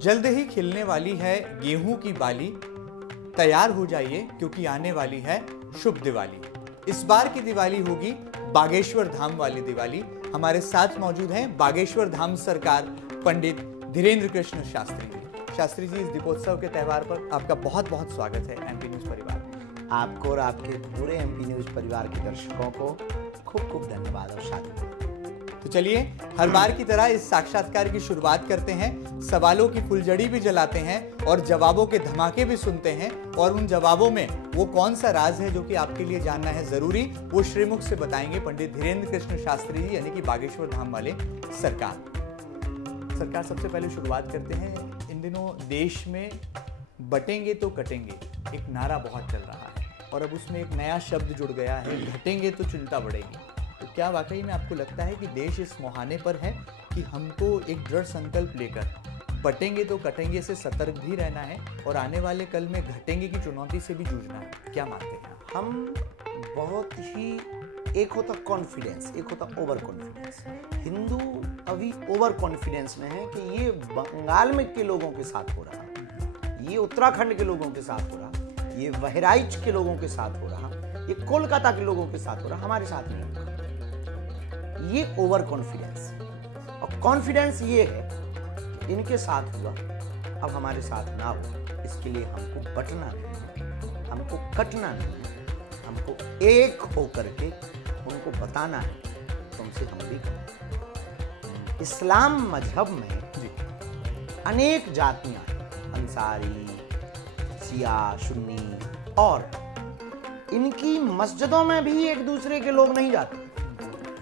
जल्द ही खिलने वाली है गेहूं की बाली, तैयार हो जाइए क्योंकि आने वाली है शुभ दिवाली। इस बार की दिवाली होगी बागेश्वर धाम वाली दिवाली। हमारे साथ मौजूद हैं बागेश्वर धाम सरकार पंडित धीरेन्द्र कृष्ण शास्त्री जी। शास्त्री जी, इस दीपोत्सव के त्यौहार पर आपका बहुत बहुत स्वागत है एमपी न्यूज परिवार में। आपको और आपके पूरे एमपी न्यूज परिवार के दर्शकों को खूब खूब धन्यवाद और शादी। तो चलिए हर बार की तरह इस साक्षात्कार की शुरुआत करते हैं। सवालों की फुलझड़ी भी जलाते हैं और जवाबों के धमाके भी सुनते हैं, और उन जवाबों में वो कौन सा राज है जो कि आपके लिए जानना है जरूरी, वो श्रीमुख से बताएंगे पंडित धीरेन्द्र कृष्ण शास्त्री जी, यानी कि बागेश्वर धाम वाले सरकार। सबसे पहले शुरुआत करते हैं। इन दिनों देश में बटेंगे तो कटेंगे एक नारा बहुत चल रहा है, और अब उसमें एक नया शब्द जुड़ गया है, घटेंगे तो चिंता बढ़ेगी। तो क्या वाकई में आपको लगता है कि देश इस मुहाने पर है कि हमको एक दृढ़ संकल्प लेकर बटेंगे तो कटेंगे से सतर्क भी रहना है और आने वाले कल में घटेंगे की चुनौती से भी जूझना है? क्या मानते हैं? हम बहुत ही, एक होता कॉन्फिडेंस, एक होता ओवर कॉन्फिडेंस। हिंदू अभी ओवर कॉन्फिडेंस में है कि ये बंगाल में के लोगों के साथ हो रहा, ये उत्तराखंड के लोगों के साथ हो रहा, ये बहराइच के लोगों के साथ हो रहा, ये कोलकाता के लोगों के साथ हो रहा, हमारे साथ नहीं होगा। ये ओवर कॉन्फिडेंस। और कॉन्फिडेंस ये है कि इनके साथ हुआ, अब हमारे साथ ना हो। इसके लिए हमको बटना नहीं है, हमको कटना नहीं है, हमको एक होकर के उनको बताना है तुमसे हम भी करें। इस्लाम मजहब में अनेक जातियां, अंसारी, शिया, सुन्नी, और इनकी मस्जिदों में भी एक दूसरे के लोग नहीं जाते।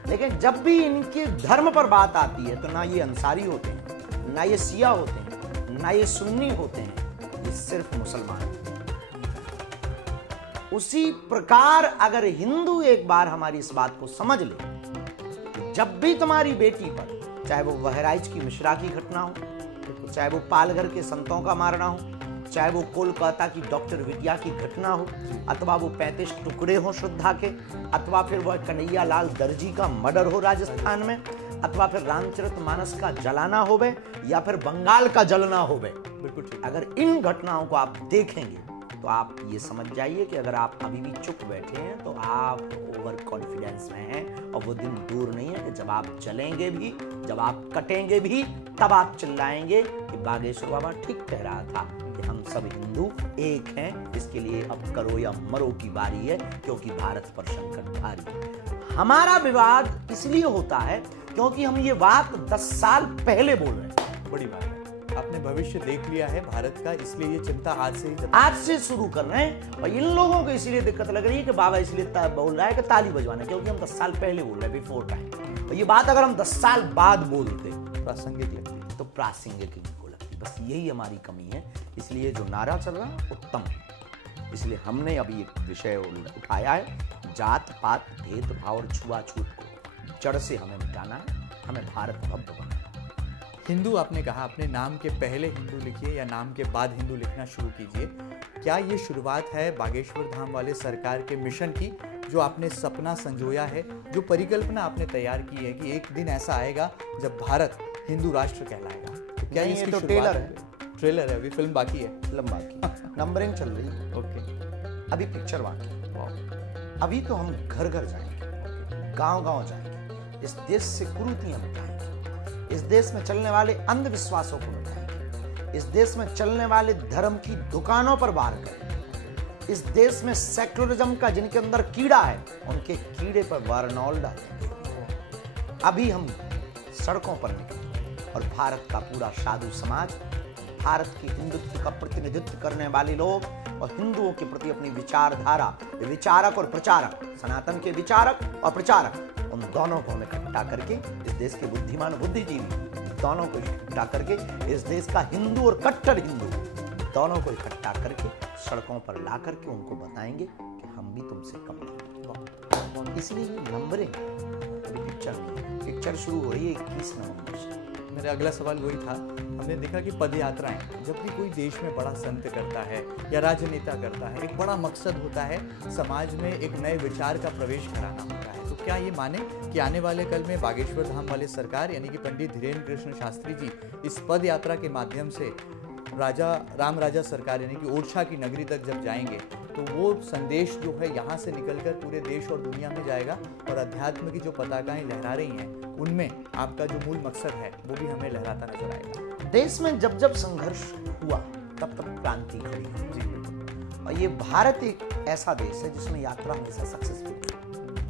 लेकिन जब भी इनके धर्म पर बात आती है तो ना ये अंसारी होते हैं, ना ये शिया होते हैं, ना ये सुन्नी होते हैं, ये सिर्फ मुसलमान होते हैं। उसी प्रकार अगर हिंदू एक बार हमारी इस बात को समझ ले, तो जब भी तुम्हारी बेटी पर, चाहे वो बहराइच की मिश्रा की घटना हो, चाहे वो पालघर के संतों का मारना हो, चाहे वो कोलकाता की डॉक्टर विद्या की घटना हो, अथवा वो 35 टुकड़े हो श्रद्धा के, अथवा फिर वह कन्हैया लाल दर्जी का मर्डर हो राजस्थान में, अथवा फिर रामचरितमानस का जलाना होवे, या फिर बंगाल का जलना होवे, बिल्कुल, अगर इन घटनाओं को आप देखेंगे तो आप ये समझ जाइए कि अगर आप अभी भी चुप बैठे हैं तो आप ओवर कॉन्फिडेंस में हैं, और वो दिन दूर नहीं है कि जब आप चलेंगे भी, जब आप कटेंगे भी, तब आप चिल्लाएंगे कि बागेश्वर बाबा ठीक कह रहा था कि हम सब हिंदू एक हैं। इसके लिए अब करो या मरो की बारी है, क्योंकि भारत पर संकट भारी है। हमारा विवाद इसलिए होता है क्योंकि हम ये बात 10 साल पहले बोल रहे हैं। बड़ी बात है, आपने भविष्य देख लिया है भारत का, इसलिए ये चिंता आज से शुरू कर रहे हैं। और इन लोगों को इसलिए दिक्कत लग रही है कि बाबा इसलिए बोल रहा है कि ताली बजवाना, क्योंकि हम 10 साल पहले बोल रहे हैं, बिफोर टाइम। और ये बात अगर हम 10 साल बाद बोलते प्रासंगिक लगती, तो प्रासंगिक को लगती। बस यही हमारी कमी है। इसलिए जो नारा चल रहा है उत्तम है। इसलिए हमने अभी एक विषय उठाया है, जात पात भेदभाव और छुआछूत को जड़ से हमें मिटाना है, हमें भारत भव्य बनाना है। हिंदू आपने कहा, अपने नाम के पहले हिंदू लिखिए या नाम के बाद हिंदू लिखना शुरू कीजिए। क्या ये शुरुआत है बागेश्वर धाम वाले सरकार के मिशन की, जो आपने सपना संजोया है, जो परिकल्पना आपने तैयार की है कि एक दिन ऐसा आएगा जब भारत हिंदू राष्ट्र कहलाएगा? तो क्या ये तो ट्रेलर है, अभी फिल्म बाकी है, फिल्म बाकी, नंबरिंग चल रही है। ओके, अभी पिक्चर बाकी। अभी तो हम घर घर जाएंगे, गांव गांव जाएंगे, इस देश से कुरीतियां मिटाएंगे, इस देश में चलने वाले अंधविश्वासों को मिटाएंगे, इस देश में चलने वाले धर्म की दुकानों पर वार करेंगे, इस देश में सेक्युलरिज्म का जिनके अंदर कीड़ा है उनके कीड़े पर वारनॉल डालेंगे। अभी हम सड़कों पर निकलेंगे और भारत का पूरा साधु समाज, भारत की हिंदुत्व का प्रतिनिधित्व करने वाले लोग और हिंदुओं के प्रति अपनी विचारधारा, विचारक और प्रचारक, सनातन के विचारक और प्रचारक, उन दोनों को हमें इकट्ठा करके, इस देश के बुद्धिमान बुद्धिजीवी दोनों को इकट्ठा करके, इस देश का हिंदू और कट्टर हिंदू दोनों को इकट्ठा करके सड़कों पर ला करके उनको बताएंगे कि हम भी तुमसे कम नहीं। इसलिए ये नंबरिंग, अभी पिक्चर नहीं है। पिक्चर शुरू हो रही है 21 नवंबर से। मेरा अगला सवाल वही था। हमने देखा कि पद यात्राएं जब भी कोई देश में बड़ा संत करता है या राजनेता करता है, एक बड़ा मकसद होता है समाज में एक नए विचार का प्रवेश कराना होता है। तो क्या ये माने कि आने वाले कल में बागेश्वर धाम वाले सरकार यानी कि पंडित धीरेन्द्र कृष्ण शास्त्री जी इस पद यात्रा के माध्यम से राजा राम राजा सरकार यानी कि ओरछा की नगरी तक जब जाएंगे तो वो संदेश जो है यहाँ से निकलकर पूरे देश और दुनिया में जाएगा और अध्यात्म की जो पताकाएं लहरा रही हैं उनमें आपका जो मूल मकसद है वो भी हमें लहराता नजर आएगा। देश में जब जब संघर्ष हुआ तब तब क्रांति खड़ी हुई और ये भारत एक ऐसा देश है जिसमें यात्रा हमेशा सक्सेसफुल।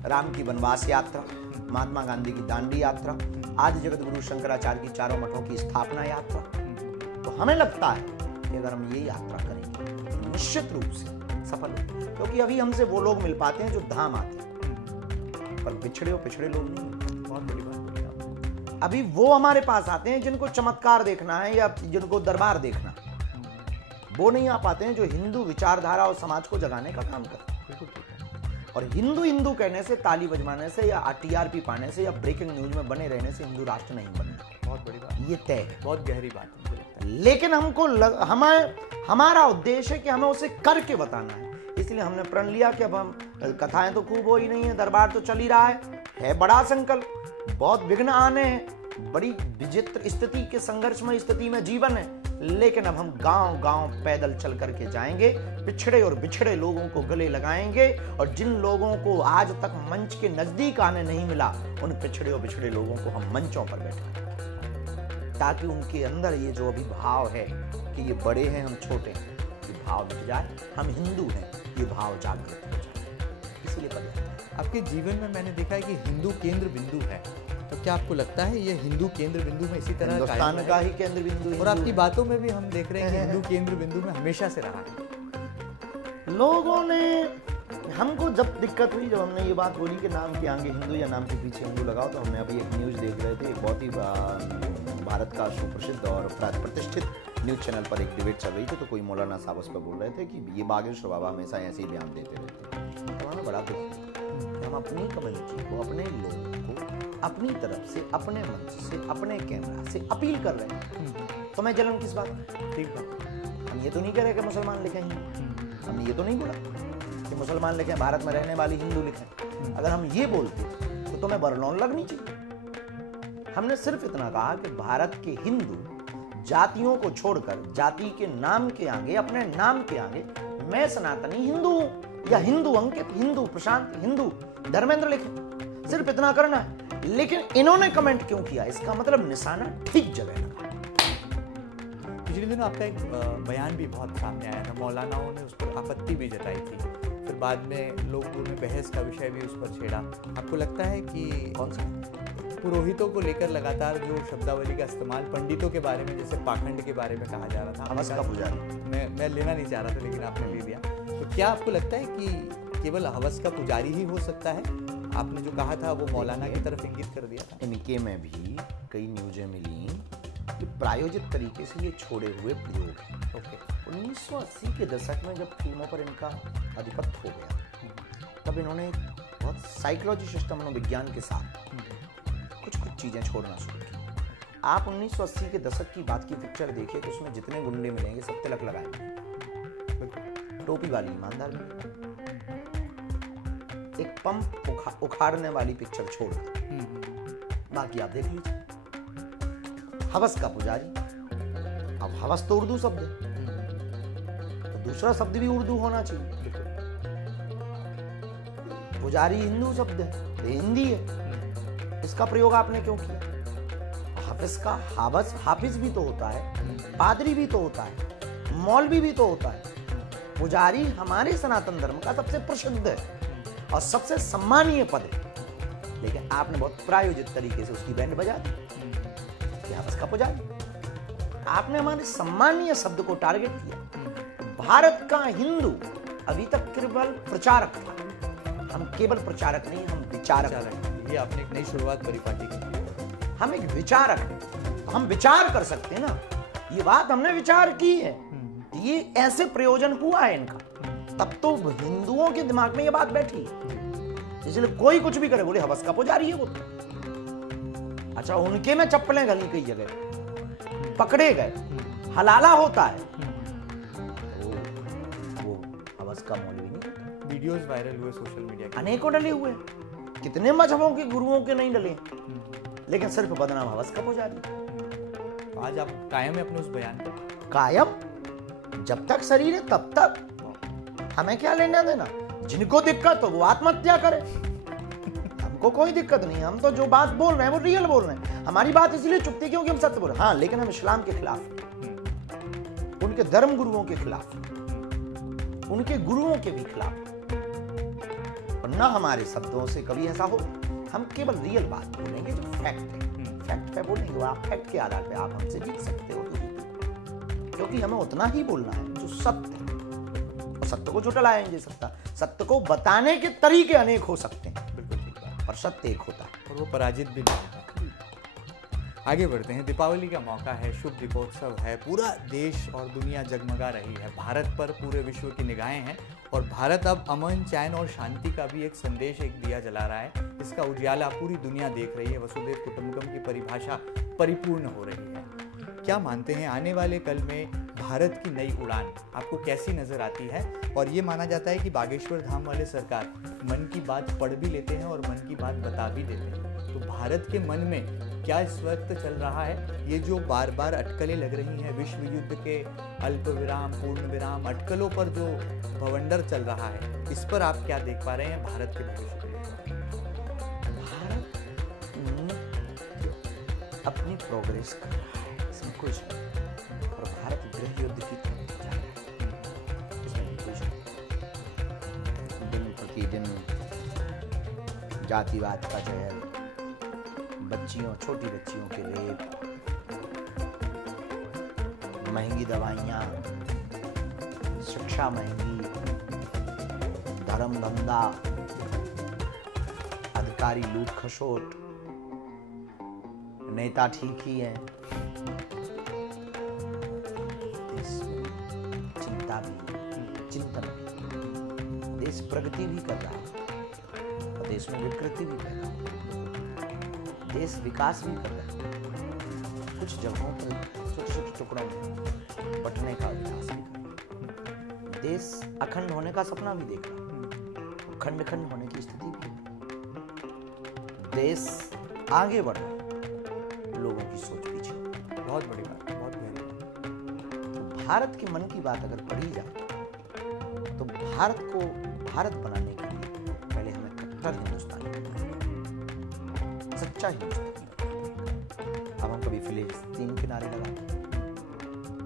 राम की वनवास यात्रा, महात्मा गांधी की दांडी यात्रा, आदि जगत गुरु शंकराचार्य की चारों मठों की स्थापना यात्रा। तो हमें लगता है कि अगर हम ये यात्रा करेंगे तो निश्चित रूप से सफल होंगे, क्योंकि अभी हमसे वो लोग मिल पाते हैं जो धाम आते हैं, पर बिछड़े और पिछड़े लोग नहीं। बहुत बड़ी बात बोली आपने। अभी वो हमारे पास आते हैं जिनको चमत्कार देखना है या जिनको दरबार देखना, वो नहीं आ पाते हैं जो हिंदू विचारधारा और समाज को जगाने का काम करते हैं। बिल्कुल ठीक है। और हिंदू हिंदू कहने से, ताली बजवाने से या टीआरपी पाने से या ब्रेकिंग न्यूज में बने रहने से हिंदू राष्ट्र नहीं बनना। बहुत बड़ी बात, ये तय है। बहुत गहरी बात है मुझे लगता है। लेकिन हमको हमारा उद्देश्य है कि हमें उसे करके बताना है, इसलिए हमने प्रण लिया कि अब हम कथाएं तो खूब हो ही नहीं है, दरबार तो चल ही रहा है बड़ा संकल्प, बहुत विघ्न आने हैं, बड़ी विचित्र स्थिति के संघर्षमय स्थिति में जीवन है, लेकिन अब हम गांव गांव पैदल चल करके जाएंगे, पिछड़े और बिछड़े लोगों को गले लगाएंगे और जिन लोगों को आज तक मंच के नजदीक आने नहीं मिला उन पिछड़े और बिछड़े लोगों को हम मंचों पर बैठाएंगे, ताकि उनके अंदर ये जो अभी भाव है कि ये बड़े हैं हम छोटे हैं, ये भाव मिट जाए, हम हिंदू हैं, ये भाव जागृत हो जाए। इसीलिए पद आपके जीवन में मैंने देखा है कि हिंदू केंद्र बिंदु है, तो क्या आपको लगता है ये हिंदू केंद्र बिंदु में इसी तरह हिंदुस्तान का ही केंद्र बिंदु, और आपकी बातों में भी हम देख रहे हैं कि हिंदू केंद्र बिंदु में हमेशा से रहा है। लोगों ने हमको जब दिक्कत हुई, जब हमने ये बात बोली कि नाम के आगे हिंदू या नाम के पीछे हिंदू लगाओ, तो हमने अभी एक न्यूज़ देख रहे थे, बहुत ही भारत का सुप्रसिद्ध और प्रतिष्ठित न्यूज़ चैनल पर एक डिबेट चल रही थी, तो कोई मौलाना साहब उस पर बोल रहे थे कि ये बागेश्वर बाबा हमेशा ऐसे ही बयान देते रहते हैं। तो हमें बड़ा दुख, हम अपनी कम्युनिटी को, अपने लोगों को अपनी तरफ से, अपने मंच से, अपने कैमरा से अपील कर रहे हैं, तो मैं जलन किस बात? ठीक बात। हम ये तो नहीं कह रहे कि मुसलमान लिखें हिंदू, हमने ये तो नहीं बोला कि मुसलमान लिखें, भारत में रहने वाली हिंदू लिखें। अगर हम ये बोलते तो तुम्हें बरनौल लगनी चाहिए। हमने सिर्फ इतना कहा कि भारत के हिंदू जातियों को छोड़कर जाति के नाम के आगे, अपने नाम के आगे मैं सनातनी हिंदू हूं या हिंदू अंकित, हिंदू प्रशांत, हिंदू धर्मेंद्र लिखें, सिर्फ इतना करना है। लेकिन इन्होंने कमेंट क्यों किया, इसका मतलब निशाना ठीक जगह लगा। पिछले दिनों आपका एक बयान भी बहुत सामने आया था, मौलानाओं ने उस पर आपत्ति भी जताई थी, फिर बाद में लोगों ने बहस का विषय भी उस पर छेड़ा। आपको लगता है कि कौन सा? पुरोहितों को लेकर लगातार जो शब्दावली का इस्तेमाल पंडितों के बारे में, जैसे पाखंड के बारे में कहा जा रहा था, हवस का पुजारी, मैं लेना नहीं चाह रहा था लेकिन आपने ले लिया, तो क्या आपको लगता है कि केवल हवस का पुजारी ही हो सकता है? आपने जो कहा था वो मौलाना की तरफ इंगित कर दिया था। इनके में भी कई न्यूज़ें मिली कि प्रायोजित तरीके से ये छोड़े हुए प्रयोग हैं। ओके। 1980 के दशक में जब फिल्मों पर इनका आधिपत्य हो गया, तब इन्होंने बहुत साइकोलॉजी सिस्टम मनोविज्ञान के साथ कुछ चीज़ें छोड़ना शुरू की। आप 1980 के दशक की बात की पिक्चर देखिए तो उसमें जितने गुंडे मिलेंगे सब तिलक लगाएंगे, टोपी वाली ईमानदार मिलेंगे, एक पंप उखाड़ने वाली पिक्चर छोड़कर बाकी आप देख लीजिए। हवस का पुजारी, अब हवस तो उर्दू शब्द है, तो दूसरा शब्द भी उर्दू होना चाहिए। पुजारी हिंदू शब्द है, तो हिंदी है, इसका प्रयोग आपने क्यों किया? हाफिज का हाफिज भी तो होता है, पादरी भी तो होता है, मौलवी भी तो होता है। पुजारी हमारे सनातन धर्म का सबसे प्रसिद्ध है और सबसे सम्मानीय पद है, लेकिन आपने बहुत प्रायोजित तरीके से उसकी बैंड बजा दी। हाफिज का पुजारी, आपने हमारे सम्मानीय शब्द को टारगेट किया। भारत का हिंदू अभी तक केवल प्रचारक था, हम केवल प्रचारक नहीं, हम विचारक हैं। ये आपने एक नई शुरुआत करी पार्टी की। हम एक विचारक हैं, हम विचार कर सकते हैं ना, ये बात हमने विचार की है, ये ऐसे प्रयोजन हुआ है इनका, तब तो हिंदुओं के दिमाग में ये बात बैठी है। इसलिए कोई कुछ भी करे बोले हवस का पुजारी है वो, अच्छा, उनके में चप्पलें गली कई जगह, पकड़े गए, हलाला होता है, वो हवस का मौलवी नहीं होता। वीडियोस वायरल हुए सोशल मीडिया के, अनेकों डले हुए, कितने मजहबों के गुरुओं के नहीं डले, लेकिन सिर्फ बदनाम हवस का पुजारी। आज आप कायम है अपने उस बयान पर? कायम, जब तक शरीर है तब तक, हमें क्या लेना देना। जिनको दिक्कत हो वो आत्महत्या करे, हमको कोई दिक्कत नहीं। हम तो जो बात बोल रहे हैं वो रियल बोल रहे हैं। हमारी बात इसलिए चुपती क्योंकि हम सत्य बोल रहे हैं। हाँ, लेकिन हम इस्लाम के खिलाफ, उनके धर्म गुरुओं के खिलाफ, उनके गुरुओं के भी खिलाफ, और ना हमारे शब्दों से कभी ऐसा हो। हम केवल रियल बात बोलेंगे जो फैक्ट है, फैक्ट पे बोलेंगे। आप फैक्ट के आधार पे आप हमसे जीत सकते हो, क्योंकि हमें उतना ही बोलना है जो सत्य है। और सत्य को झुठलाया नहीं जा सकता। सत्य को बताने के तरीके अनेक हो सकते हैं, बिल्कुल ठीक बात, पर सत्य एक होता है, और वो पराजित भी नहीं होता। आगे बढ़ते हैं। दीपावली का मौका है, शुभ दीपोत्सव है, पूरा देश और दुनिया जगमगा रही है। भारत पर पूरे विश्व की निगाहें हैं और भारत अब अमन, चैन और शांति का भी एक संदेश, एक दिया जला रहा है। इसका उजाला पूरी दुनिया देख रही है। वसुधैव कुटुंबकम की परिभाषा परिपूर्ण हो रही है। क्या मानते हैं आने वाले कल में भारत की नई उड़ान आपको कैसी नजर आती है? और ये माना जाता है कि बागेश्वर धाम वाले सरकार मन की बात पढ़ भी लेते हैं और मन की बात बता भी देते हैं। तो भारत के मन में क्या इस वक्त चल रहा है? ये जो बार बार अटकलें लग रही हैं, विश्व युद्ध के अल्प विराम, पूर्ण विराम, अटकलों पर जो भवंडर चल रहा है, इस पर आप क्या देख पा रहे हैं भारत के भविष्य को लेकर? भारत अपनी प्रोग्रेस कर रहा है, इसमें कोई शक नहीं। और भारत गृह युद्ध की तरफ जा रहा है, इसमें भी कोई शक नहीं। दिन प्रतिदिन जातिवाद का जहर, बच्चियों, छोटी बच्चियों के रेप, महंगी दवाइयाँ, शिक्षा महंगी, धर्म धंधा, अधिकारी लूट खसोट, नेता ठीक ही है। देश में चिंता भी, चिंतन भी, देश प्रगति भी कर रहा है और देश में विकृति भी कर रहा है, देश विकास भी कर रहा है। कुछ जगहों पर छोटे छोटे टुकड़ों में बंटने का विकास भी कर रहा है। देश अखंड होने का सपना भी देख रहा है, खंड खंड होने की स्थिति भी है। देश आगे बढ़ रहा है, लोगों की सोच पीछे। बहुत बड़ी बात, बहुत गहरी बात। तो भारत के मन की बात अगर पढ़ी जाए तो भारत को भारत बनाने के लिए पहले हमें कट्टर हिंदुस्तानी बनना है, सच्चा हिंदुस्तानी। अब हम कभी फिलिस्तीन के नारे लगाते,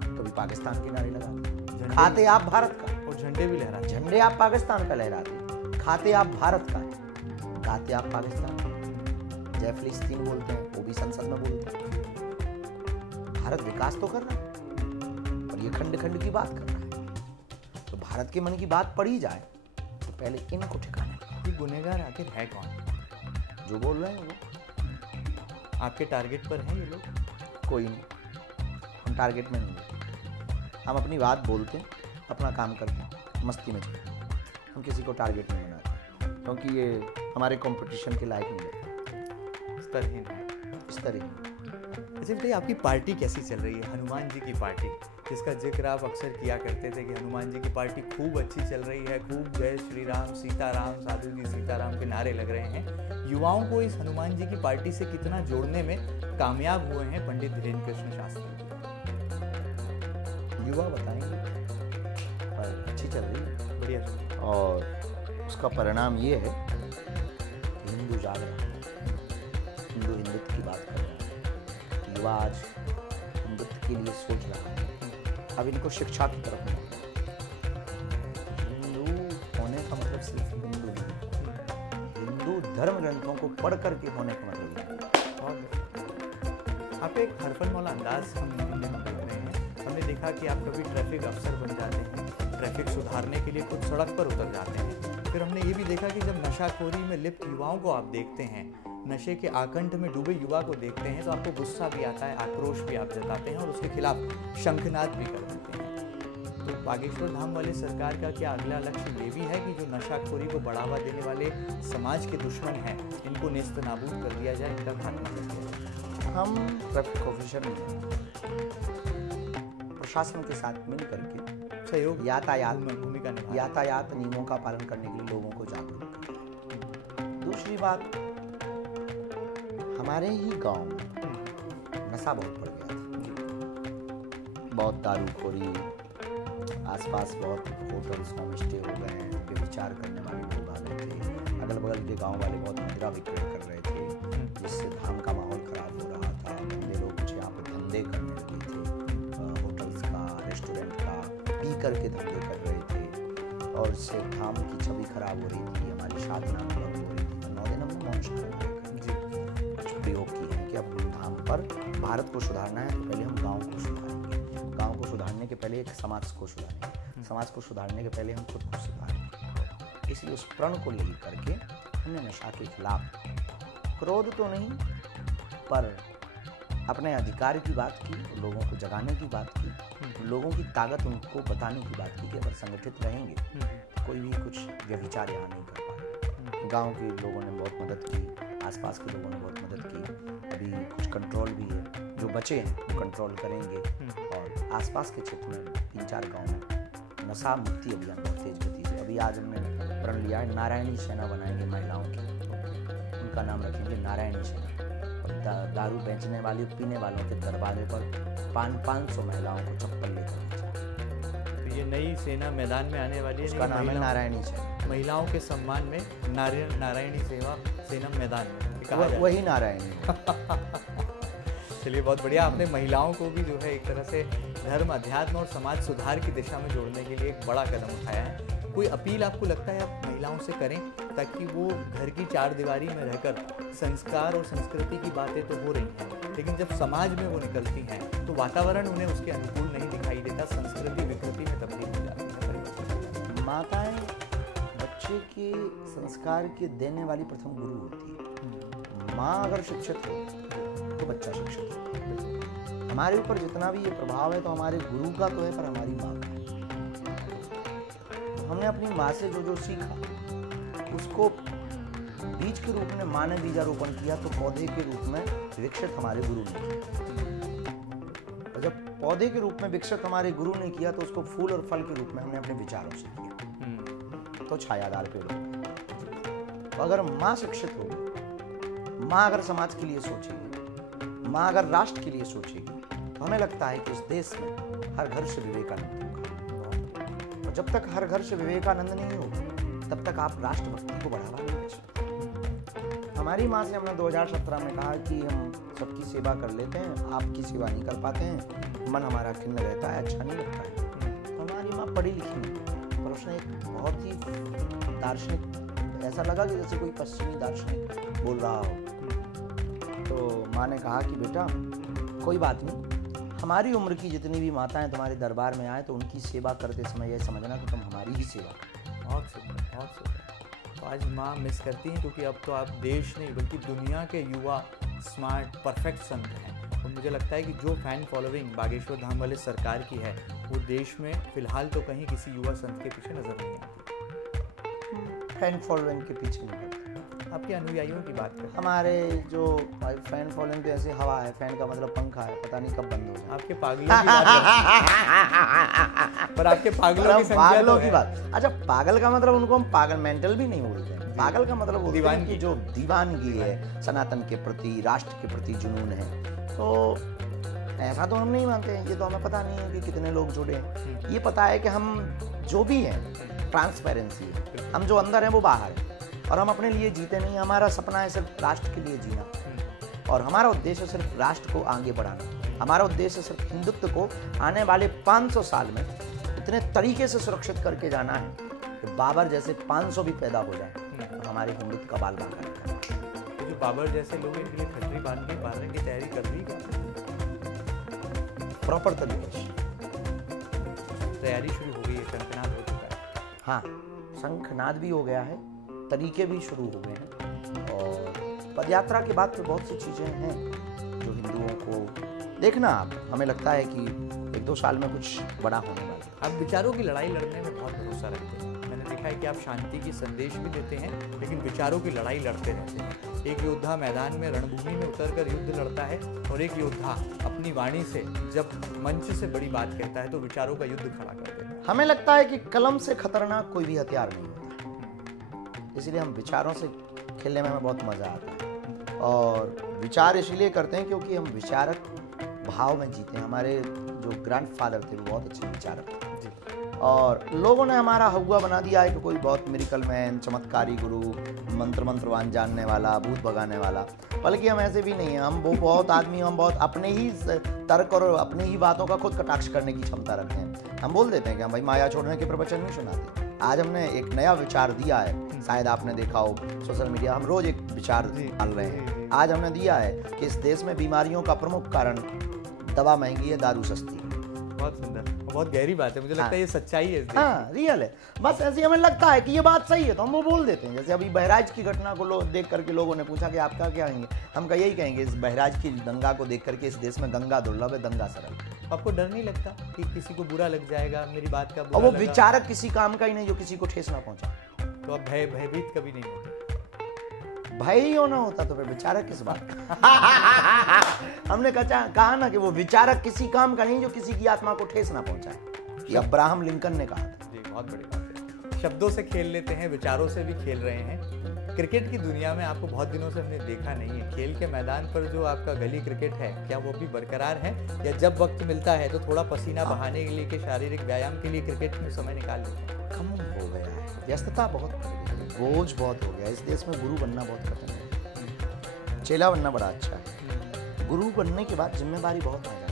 कभी पाकिस्तान के नारे लगाते, खाते आप भारत का और झंडे भी लहराते, झंडे आप पाकिस्तान का लहराते, खाते आप भारत का, गाते आप पाकिस्तान का। जय फिलिस्तीन बोलते हैं, वो भी संसद में बोलते हैं। भारत विकास तो कर रहा है और ये खंड खंड की बात कर रहा है। तो भारत के मन की बात पढ़ी जाए तो पहले इनको ठिकाने लगाओ। ये गुनहगार आखिर है कौन? जो बोल रहे हैं वो आपके टारगेट पर हैं ये लोग? कोई नहीं, हम टारगेट में नहीं हैं। हम अपनी बात बोलते हैं, अपना काम करते हैं, मस्ती में चलते हैं। हम किसी को टारगेट नहीं बनाते क्योंकि ये हमारे कंपटीशन के लायक नहीं है। स्तरहीन है इस तरह अच्छा बताइए, आपकी पार्टी कैसी चल रही है? हनुमान जी की पार्टी, जिसका जिक्र आप अक्सर किया करते थे कि हनुमान जी की पार्टी खूब अच्छी चल रही है, खूब जय श्री राम, सीताराम, साधु जी सीताराम के नारे लग रहे हैं। युवाओं को इस हनुमान जी की पार्टी से कितना जोड़ने में कामयाब हुए हैं पंडित धीरेन्द्र कृष्ण शास्त्री? युवा बताएंगे, पर अच्छी चल रही है, बढ़िया। और उसका परिणाम ये है कि हिंदू जाग रहा है, हिंदू हिंदुत्व की बात कर रहा है। युवा आज हिंदुत्व के लिए सोच रहा है। अब इनको शिक्षा की तरफ नहीं, हिंदू होने का मतलब सिर्फ हिंदू नहीं, हिंदू धर्म ग्रंथों को पढ़ करके होने का मतलब नहीं। आप एक हरफन वाला अंदाज हम हिंदी में देख रहे हैं। हमने देखा कि आप कभी ट्रैफिक अफसर बन जाते हैं, ट्रैफिक सुधारने के लिए खुद सड़क पर उतर जाते हैं। फिर हमने ये भी देखा कि जब नशाखोरी में लिप्त युवाओं को आप देखते हैं, नशे के आकंठ में डूबे युवा को देखते हैं, तो आपको गुस्सा भी आता है, आक्रोश भी आप जताते हैं और उसके खिलाफ शंखनाद भी कर देते हैं। तो बागेश्वर धाम वाले सरकार का क्या अगला लक्ष्य ये भी है कि जो नशाखोरी को बढ़ावा देने वाले समाज के दुश्मन हैं, इनको नेस्तनाबूद कर दिया जाए, इनका खात्मा कर दिया जाए? हम ट्रैफिक ऑफिसर नहीं हैं। प्रशासन के साथ मिल करके सहयोग यातायात भूमिका निभा यातायात नियमों का पालन करने के लिए लोगों को जागरूक करते हैं। दूसरी बात, हमारे ही गांव में नशा बहुत बढ़ गया था। बहुत दारूखोरी, आसपास बहुत होटल्स होम स्टे हो गए हैं, व्यभिचार करने वाले लोग आ गए थे। अगल बगल के गांव वाले बहुत मदिरा विक्रय कर रहे थे, जिससे धाम का माहौल खराब हो रहा था। बंदे लोग कुछ यहाँ पे धंधे करने लगे थे, होटल्स का, रेस्टोरेंट का, पी करके धंधे कर रहे थे, और इससे धाम की छवि खराब हो रही थी, हमारी शादी नाम हो रही थी। 9 दिन हमने मौन कुछ प्रयोग किए हैं कि अब धाम पर भारत को सुधारना है तो पहले हम गाँव को सुधारेंगे, गाँव को सुधारने के पहले एक समाज को सुधारेंगे, समाज को सुधारने के पहले हम खुद को सुधारेंगे। इसलिए उस प्रण को ले करके हमने नशा के खिलाफ क्रोध तो नहीं पर अपने अधिकार की बात की, लोगों को जगाने की बात की, लोगों की ताकत उनको बताने की बात की कि अगर संगठित रहेंगे तो कोई भी कुछ व्यभिचार यहाँ नहीं कर पाएगा। गाँव के लोगों ने बहुत मदद की, आसपास के लोगों ने बहुत मदद की। अभी कुछ कंट्रोल भी है, जो बचे हैं वो कंट्रोल करेंगे। और आसपास के क्षेत्र में 3-4 गाँव में नशा मुक्ति अभियान बहुत तेज गति से। अभी आज हमने प्रण लिया है, नारायणी सेना बनाएंगे महिलाओं की, उनका नाम रखेंगे नारायणी सेना। और दारू बेचने वाली, पीने वालों के दरबारे पर 500 महिलाओं को चप्पल लेकर। तो ये नई सेना मैदान में आने वाली है, उसका नाम है नारायणी सेना। महिलाओं के सम्मान में नारायणी सेना मैदान में वही नारायणी। चलिए, बहुत बढ़िया। आपने महिलाओं को भी जो है एक तरह से धर्म, अध्यात्म और समाज सुधार की दिशा में जोड़ने के लिए एक बड़ा कदम उठाया है। कोई अपील आपको लगता है आप महिलाओं से करें ताकि वो घर की 4 दीवारी में रहकर संस्कार और संस्कृति की बातें तो हो रही हैं, लेकिन जब समाज में वो निकलती हैं तो वातावरण उन्हें उसके अनुकूल नहीं दिखाई देता, संस्कृति विकृति में तब्दील हो जाती है। माताएं बच्चे के संस्कार के देने वाली प्रथम गुरु होती है। माँ अगर शिक्षित हो तो बच्चा शिक्षित हो। हमारे ऊपर जितना भी ये प्रभाव है तो हमारे गुरु का तो है, पर हमारी माँ का है। हमने अपनी माँ से जो जो सीखा उसको बीज के रूप में माँ ने बीजारोपण किया, तो पौधे के रूप में विकसित हमारे गुरु ने किया। और जब पौधे के रूप में विकसित हमारे गुरु ने किया तो उसको फूल और फल के रूप में हमने अपने विचारों से किया, तो छायादार पेड़ हो गए। तो अगर माँ शिक्षित होगी, माँ अगर समाज के लिए सोचेगी, माँ अगर राष्ट्र के लिए सोचेगी, तो हमें लगता है कि इस देश में हर घर से विवेकानंद होगा। और जब तक हर घर से विवेकानंद नहीं होगा तब तक आप राष्ट्रभक्ति को बढ़ावा नहीं दे सकते। हमारी माँ से हमने 2017 में कहा कि हम सबकी सेवा कर लेते हैं, आपकी सेवा नहीं कर पाते हैं, मन हमारा खिन्न रहता है, अच्छा नहीं लगता है। तो हमारी माँ पढ़ी लिखी नहीं, पर उसने एक बहुत ही दार्शनिक, ऐसा लगा कि जैसे कोई पश्चिमी दार्शनिक बोल रहा हो। तो माँ ने कहा कि बेटा कोई बात नहीं, हमारी उम्र की जितनी भी माताएं तुम्हारे दरबार में आए तो उनकी सेवा करते समय यह समझना कि तुम हमारी ही सेवा करो। बहुत सुंदर, बहुत सुंदर। तो आज माँ मिस करती हैं क्योंकि अब तो आप देश नहीं बल्कि दुनिया के युवा स्मार्ट परफेक्ट संत हैं। और मुझे लगता है कि जो फैन फॉलोइंग बागेश्वर धाम वाले सरकार की है वो देश में फिलहाल तो कहीं किसी युवा संत के पीछे नजर नहीं आती। फैन फॉलोइंग के पीछे नहीं पड़ते। आपके अनुयायियों की बात करें, हमारे जो फैन फॉलोइंग तो ऐसे हवा है, फैन का मतलब पंखा है, पता नहीं कब बंद हो जाए। आपके पागलों की बात पर आपके पागलों की संख्या तो है। बात। अच्छा, पागल का मतलब उनको हम पागल मेंटल भी नहीं बोलते हैं। पागल का मतलब दीवान की, जो दीवानगी है, सनातन के प्रति, राष्ट्र के प्रति जुनून है। तो ऐसा तो हम नहीं मानते हैं, ये तो हमें पता नहीं है कि कितने लोग जुड़े हैं। ये पता है कि हम जो भी हैं ट्रांसपेरेंसी है, हम जो अंदर हैं वो बाहर है, और हम अपने लिए जीते नहीं। हमारा सपना है सिर्फ राष्ट्र के लिए जीना, और हमारा उद्देश्य सिर्फ राष्ट्र को आगे बढ़ाना। हमारा उद्देश्य सिर्फ हिंदुत्व को आने वाले 500 साल में इतने तरीके से सुरक्षित करके जाना है कि बाबर जैसे 500 भी पैदा हो जाए तो हमारे हिंदुत्व का बाल बांका रखा। तो जो बाबर जैसे लोग इनके लिए खटरी बांधने की तैयारी कर रही है, प्रॉपर तरीके से तैयारी शुरू हो गई है, शंखनाद हो चुका है। हाँ, शंखनाद भी हो गया है, तरीके भी शुरू हो गए हैं, और पदयात्रा के बाद तो बहुत सी चीज़ें हैं जो हिंदुओं को देखना। आप हमें लगता है कि 1-2 साल में कुछ बड़ा होने वाला है। आप विचारों की लड़ाई लड़ने में बहुत भरोसा रखते हैं। मैंने देखा है कि आप शांति की संदेश भी देते हैं लेकिन विचारों की लड़ाई लड़ते रहते हैं। एक योद्धा मैदान में रणभूमि में उतरकर युद्ध लड़ता है और एक योद्धा अपनी वाणी से जब मंच से बड़ी बात कहता है तो विचारों का युद्ध खड़ा कर देता है। हमें लगता है कि कलम से खतरनाक कोई भी हथियार नहीं होता, इसलिए हम विचारों से खेलने में हमें बहुत मजा आता है। और विचार इसलिए करते हैं क्योंकि हम विचारक भाव में जीते हैं। हमारे जो ग्रैंडफादर थे वो बहुत अच्छे विचारक थे और लोगों ने हमारा हवा बना दिया है कि कोई बहुत मिरेकल मैन, चमत्कारी गुरु, मंत्रवान जानने वाला, भूत भगाने वाला। बल्कि हम ऐसे भी नहीं हैं। हम वो बहुत आदमी, हम बहुत अपने ही तर्क और अपनी ही बातों का खुद कटाक्ष करने की क्षमता रखते हैं। हम बोल देते हैं कि हम भाई माया छोड़ने के प्रवचन नहीं सुनाते। आज हमने एक नया विचार दिया है, शायद आपने देखा हो सोशल मीडिया, हम रोज एक विचार डाल रहे हैं। आज हमने दिया है कि इस देश में बीमारियों का प्रमुख कारण दवा महंगी है, दारू सस्ती है। बहुत सुंदर, बहुत गहरी बात है। मुझे लगता है ये सच्चाई है। हाँ, रियल है। बस ऐसे हमें लगता है कि ये बात सही है तो हम वो बोल देते हैं। जैसे अभी बहराइच की घटना को देख करके लोगों ने पूछा कि आप क्या कहेंगे, हम का यही कहेंगे, इस बहराइच की दंगा को देख करके इस देश में गंगा दुर्लभ है, दंगा सरल। आपको डर नहीं लगता कि किसी को बुरा लग जाएगा, मेरी बात का बुरा और वो लगा? विचारक किसी काम का ही नहीं जो किसी को ठेस ना पहुंचा। तो अब भयभीत कभी नहीं होता। भय ही होना होता तो फिर विचारक किस बात का? हमने कहा ना कि वो विचारक किसी काम का नहीं जो किसी की आत्मा को ठेस ना पहुंचाए। ये अब्राहम लिंकन ने कहा था। जी, बहुत बड़ी बात है। शब्दों से खेल लेते हैं, विचारों से भी खेल रहे हैं। क्रिकेट की दुनिया में आपको बहुत दिनों से हमने देखा नहीं है। खेल के मैदान पर जो आपका गली क्रिकेट है, क्या वो भी बरकरार है या जब वक्त मिलता है तो थोड़ा पसीना बहाने के लिए, के शारीरिक व्यायाम के लिए क्रिकेट में समय निकाल लेते हैं? कम हो गया है, व्यस्तता बहुत बढ़ गई है, बोझ बहुत हो गया। इस देश में गुरु बनना बहुत कठिन है, चेला बनना बड़ा अच्छा है। गुरु बनने के बाद जिम्मेदारी बहुत आ जाती है।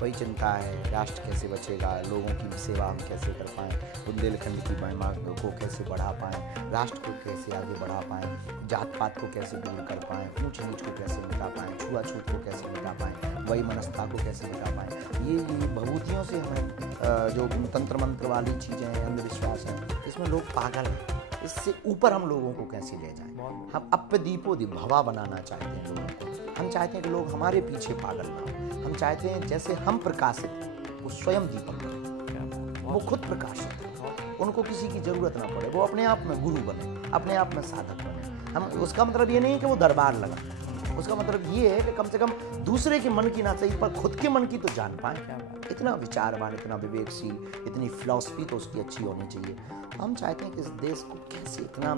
वही चिंता है, राष्ट्र कैसे बचेगा, लोगों की सेवा हम कैसे कर पाएँ, बुंदेलखंड की महिमा को कैसे बढ़ा पाएँ, राष्ट्र को कैसे आगे बढ़ा पाएँ, जात पात को कैसे दूर कर पाएँ, ऊंच नीच को कैसे मिटा पाएँ, छुआछूत को कैसे मिटा पाएँ, वही मनस्ता को कैसे मिटा पाएँ। ये भभूतियों से हमें जो तंत्र मंत्र वाली चीज़ें हैं, अंधविश्वास हैं, इसमें लोग पागल हैं। इससे ऊपर हम लोगों को कैसे ले जाएं? हम अप्य दीपो भवा बनाना चाहते हैं लोगों को। हम चाहते हैं कि लोग हमारे पीछे पागल ना हो। हम चाहते हैं जैसे हम प्रकाशित, वो स्वयं दीपक बने, वो खुद प्रकाशित है, उनको किसी की जरूरत ना पड़े, वो अपने आप में गुरु बने, अपने आप में साधक बने। हम उसका मतलब ये नहीं है कि वो दरबार लगा, उसका मतलब ये है कि कम से कम दूसरे के मन की ना सही पर खुद के मन की तो जान पाए। इतना विचारवान, इतना विवेकशील, इतनी फिलॉसफी तो उसकी अच्छी होनी चाहिए। हम चाहते हैं कि इस देश को कैसे इतना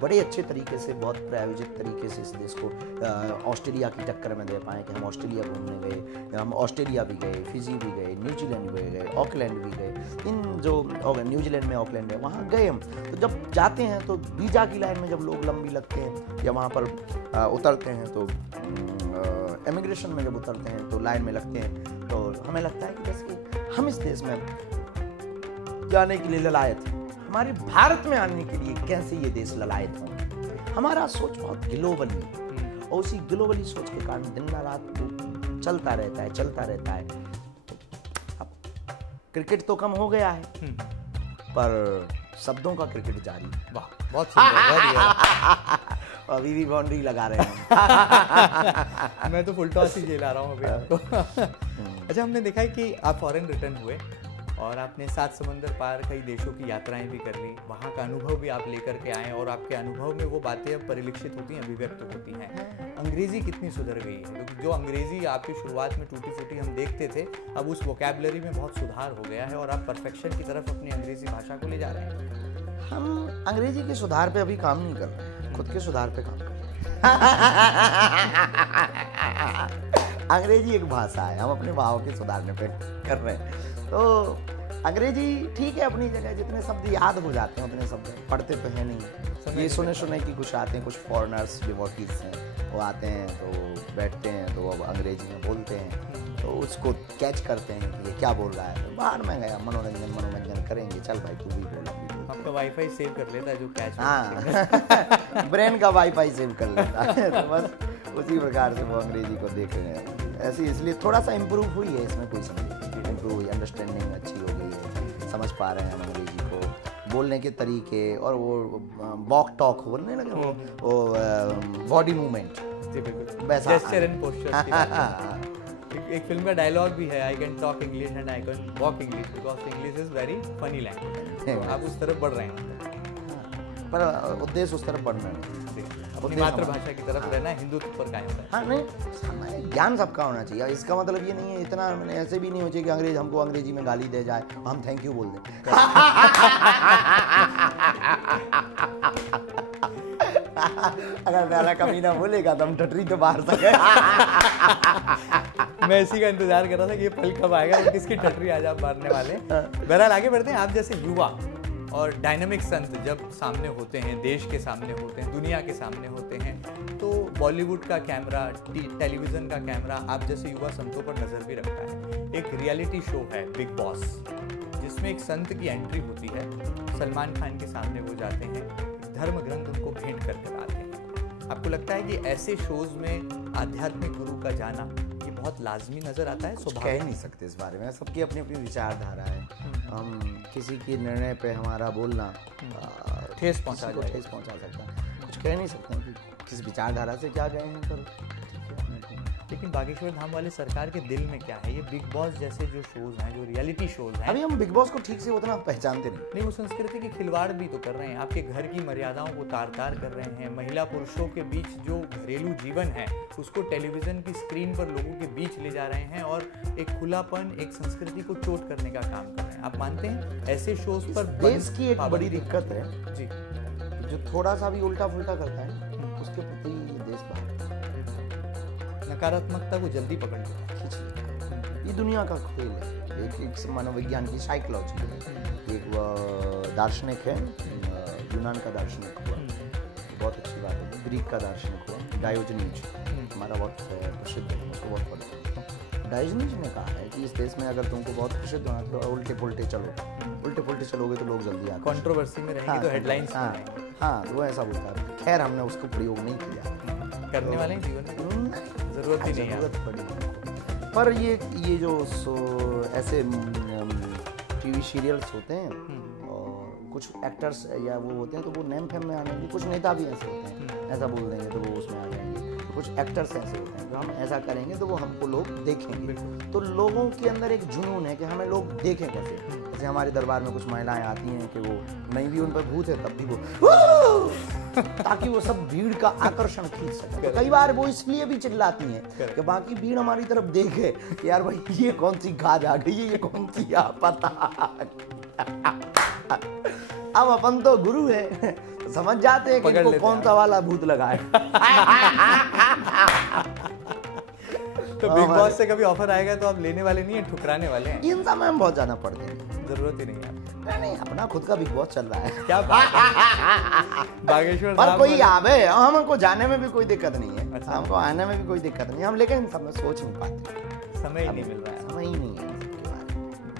बड़े अच्छे तरीके से, बहुत प्रायोजित तरीके से इस देश को ऑस्ट्रेलिया की टक्कर में दे पाएँ कि हम ऑस्ट्रेलिया घूमने गए, हम ऑस्ट्रेलिया भी गए, फिजी भी गए, न्यूजीलैंड भी गए, ऑकलैंड भी गए। इन जो न्यूजीलैंड में ऑकलैंड है वहाँ गए हम। तो जब जाते हैं तो वीज़ा की लाइन में जब लोग लंबी लगते हैं या वहाँ पर उतरते हैं तो इमिग्रेशन में जब उतरते हैं तो लाइन में लगते हैं, तो हमें लगता है कि जैसे हम इस देश में जाने के लिए ललायत हैं। हमारे भारत में आने के लिए कैसे ये देश ललायत हों? हमारा सोच बहुत ग्लोबली है और उसी ग्लोबली सोच के कारण दिन रात चलता रहता है। अब क्रिकेट तो कम हो गया है पर शब्दों का क्रिकेट जारी। वाह, बहुत सुंदर। अभी भी बाउंड्री लगा रहे हैं। मैं तो फुल टॉस ही झेला रहा हूँ अभी आपको। अच्छा, हमने देखा है कि आप फॉरेन रिटर्न हुए और आपने 7 समंदर पार कई देशों की यात्राएं भी कर ली, वहाँ का अनुभव भी आप लेकर के आए और आपके अनुभव में वो बातें अब परिलक्षित होती हैं, अभिव्यक्त होती हैं। अंग्रेजी कितनी सुधर गई है? क्योंकि जो अंग्रेजी आपकी शुरुआत में टूटी फूटी हम देखते थे, अब उस वोकैबुलरी में बहुत सुधार हो गया है और आप परफेक्शन की तरफ अपनी अंग्रेजी भाषा को ले जा रहे हैं। हम अंग्रेजी के सुधार पे अभी काम नहीं कर रहे हैं, खुद के सुधार पे काम कर रहे हैं। अंग्रेजी एक भाषा है, हम अपने भाव के सुधारने पे कर रहे हैं। तो अंग्रेजी ठीक है अपनी जगह, जितने शब्द याद हो जाते हैं उतने शब्द पढ़ते तो है नहीं। ये सुने कि कुछ आते हैं, कुछ फॉरेनर्स डिवोटीज हैं, वो आते हैं तो बैठते हैं तो अब अंग्रेजी में बोलते हैं तो उसको कैच करते हैं कि ये क्या बोल रहा है। तो बाहर में गया, मनोरंजन करेंगे, चल भाई तू भी बोल। आपका वाईफाई सेव कर लेता है जो कैच। हाँ, ब्रेन का वाईफाई सेव कर लेता है। तो बस उसी प्रकार से वो अंग्रेजी को देख रहे हैं ऐसे, इसलिए थोड़ा सा इम्प्रूव हुई है, इसमें कोई समझ इम्प्रूव हुई, अंडरस्टैंडिंग अच्छी हो गई है, समझ पा रहे हैं हम अंग्रेजी को, बोलने के तरीके और वो वॉक टॉक बोलने लगे, वो बॉडी मूवमेंट, वैसा जेस्चर एंड पोस्चर। एक फिल्म का डायलॉग भी है, I can talk English and I can walk English because English is very funny language. आप उस तरफ बढ़ रहे हैं पर उद्देश्य उस तरफ बढ़ना है। अपनी मातृभाषा की तरफ रहना, हिंदुत्व पर कायम रहना। हाँ नहीं, हमारे ज्ञान सबका होना चाहिए। इसका मतलब ये नहीं है, इतना मैंने ऐसे भी नहीं हो चाहिए कि अंग्रेज हमको अंग्रेजी में गाली दे जाए, हम थैंक यू बोल दें। अगर प्याला कभी ना बोलेगा तो हम टटरी तो बाहर सके। मैं इसी का इंतजार कर रहा था कि ये पल कब आएगा और किसकी टटरी आज आप मारने वाले। बहरहाल आगे बढ़ते हैं। आप जैसे युवा और डायनामिक संत जब सामने होते हैं, देश के सामने होते हैं, दुनिया के सामने होते हैं, तो बॉलीवुड का कैमरा, टेलीविज़न का कैमरा आप जैसे युवा संतों पर नज़र भी रखता है। एक रियलिटी शो है बिग बॉस, जिसमें एक संत की एंट्री होती है। सलमान खान के सामने वो जाते हैं, धर्म ग्रंथ उनको भेंट करके लाते हैं। आपको लगता है कि ऐसे शोज में आध्यात्मिक गुरु का जाना ये बहुत लाजमी नजर आता है? कह नहीं सकते इस बारे में, सबकी अपनी अपनी विचारधारा है। हम किसी के निर्णय पे हमारा बोलना ठेस पहुंचा सकता है, कुछ कह नहीं सकते कि किस विचारधारा से क्या गए हैं। पर लेकिन बागेश्वर धाम वाले सरकार के दिल में क्या है? ये बिग बॉस जैसे जो शोज हैं, जो रियलिटी शोज हैं, अभी हम बिग बॉस को ठीक से उतना पहचानते नहीं। वो संस्कृति के खिलवाड़ भी तो कर रहे हैं, आपके घर की मर्यादाओं को तार तार कर रहे हैं। महिला पुरुषों के बीच जो घरेलू जीवन है उसको टेलीविजन की स्क्रीन पर लोगों के बीच ले जा रहे हैं और एक खुलापन, एक संस्कृति को चोट करने का काम कर रहे हैं। आप मानते हैं ऐसे शोज पर देश की एक बड़ी दिक्कत है जी, जो थोड़ा सा भी उल्टा फुल्टा करता है उसके प्रति देश नकारात्मकता को जल्दी पकड़ लेता है। ये दुनिया का खेल है, एक मनोविज्ञान की साइकोलॉजी है। एक दार्शनिक है, यूनान का दार्शनिक हुआ, बहुत अच्छी बात है। ग्रीक का दार्शनिक हुआ डायोजनीज, हमारा बहुत प्रसिद्ध है, उसको बहुत पढ़ते हैं। डायोजनीज ने कहा है कि इस देश में अगर तुमको बहुत प्रसिद्ध होना तो उल्टे पुल्टे चलोगे तो लोग जल्दी आते, कंट्रोवर्सी में रहेंगे तो हेडलाइंस में। हाँ, वो ऐसा बोलता है। खैर हमने उसको प्रयोग नहीं किया, करने वाले हैं जीवन में, जरूरत ही नहीं है पड़ी। पर ये जो ऐसे टीवी सीरियल्स होते हैं और कुछ एक्टर्स या वो होते हैं तो वो नेम फेम में आ जाएंगे। कुछ नेता भी ऐसे होते हैं, ऐसा बोल देंगे तो वो उसमें आ जाएंगे। कुछ एक्टर्स ऐसे होते हैं जो हम ऐसा करेंगे तो वो हमको लोग देखेंगे। तो लोगों के अंदर एक जुनून है कि हमें लोग देखें कैसे। जैसे हमारे दरबार में कुछ महिलाएं आती हैं कि वो नहीं भी उन पर भूत है तब भी वो ताकि वो सब भीड़ का आकर्षण खींच सके। तो कई बार वो इसलिए भी चिल्लाती हैं कि बाकी भीड़ हमारी तरफ देखे कि यार भाई ये कौन सी खाज आ गई है, ये कौन सी आपदा। अब अपन तो गुरु है, समझ जाते हैं कि इनको कौन सा वाला भूत लगा है। तो बिग बॉस से कभी ऑफर आएगा तो आप लेने वाले नहीं है, ठुकराने वाले हैं? इन समय हम बहुत जाना पड़ते हैं, जरूरत ही नहीं है। नहीं, अपना खुद का बिग बॉस चल रहा है। क्या बात है। बागेश्वर पर कोई आवे, हमको जाने में भी कोई दिक्कत नहीं है। अच्छा। हमको आने में भी कोई दिक्कत नहीं है, हम लेकिन सब सोच नहीं पाते, समय ही नहीं मिल रहा है। समय ही नहीं है।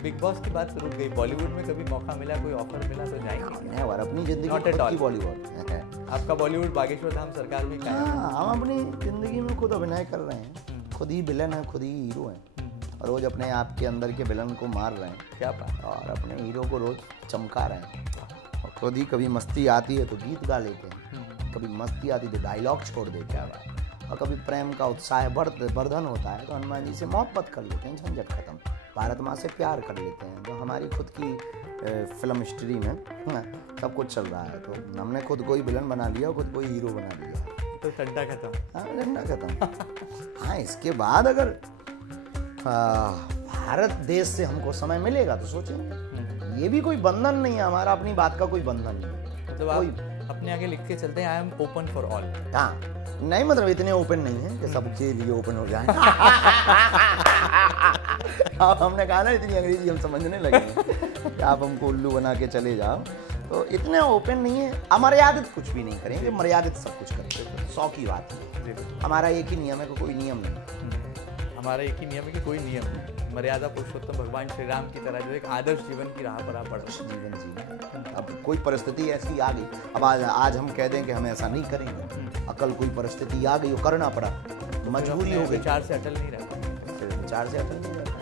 बिग बॉस की बात रुक गई, बॉलीवुड में कभी मौका मिला, कोई ऑफर मिला तो जाएंगे? और अपनी जिंदगी खुद की बॉलीवुड है। आपका बॉलीवुड बागेश्वर धाम सरकार भी कायम है। हम अपनी जिंदगी में खुद अभिनय कर रहे हैं, खुद ही विलन है, खुद ही हीरो हैं, और रोज अपने आप के अंदर के विलन को मार रहे हैं। क्या बात। और अपने हीरो को रोज चमका रहे हैं। और खुद ही कभी मस्ती आती है तो गीत गा लेते हैं, कभी मस्ती आती तो डायलॉग छोड़ देते हैं, और कभी प्रेम का उत्साह वर्धन होता है तो हनुमान जी से मोहब्बत कर लेते हैं, झंझट खत्म। भारत माँ से प्यार कर लेते हैं। तो हमारी खुद की फिल्म हिस्ट्री में सब कुछ चल रहा है। तो हमने खुद को ही विलन बना लिया, खुद को ही हीरो बना लिया, तो टंटा खत्म। हाँ, टंटा खत्म। हाँ, इसके बाद अगर भारत देश से हमको समय मिलेगा तो सोचेंगे। ये भी कोई बंधन नहीं है हमारा, अपनी बात का कोई बंधन नहीं। मतलब आप अपने आगे लिख के चलते हैं, I am open for all. हाँ, नहीं मतलब इतने ओपन नहीं है कि सबके लिए ओपन हो जाए। अब हमने कहा ना इतनी अंग्रेजी हम समझने लगे कि आप हमको उल्लू बना के चले जाओ, तो इतने ओपन नहीं है। अमर्यादित कुछ भी नहीं करेंगे, मर्यादित सब कुछ करेंगे। 100 की बात है। हमारा एक ही नियम है कि कोई नियम नहीं। हमारा एक ही नियम है कि कोई नियम नहीं। मर्यादा पुरुषोत्तम भगवान श्री राम की तरह जो एक आदर्श जीवन की राह पर आप बढ़ जीवन जी। अब कोई परिस्थिति ऐसी आ गई, अब आज हम कह दें कि हम ऐसा नहीं करेंगे, अकल कोई परिस्थिति आ गई, वो करना पड़ा, मजबूरी हो गई। विचार से अटल नहीं रहता, विचार से अटल नहीं रहता।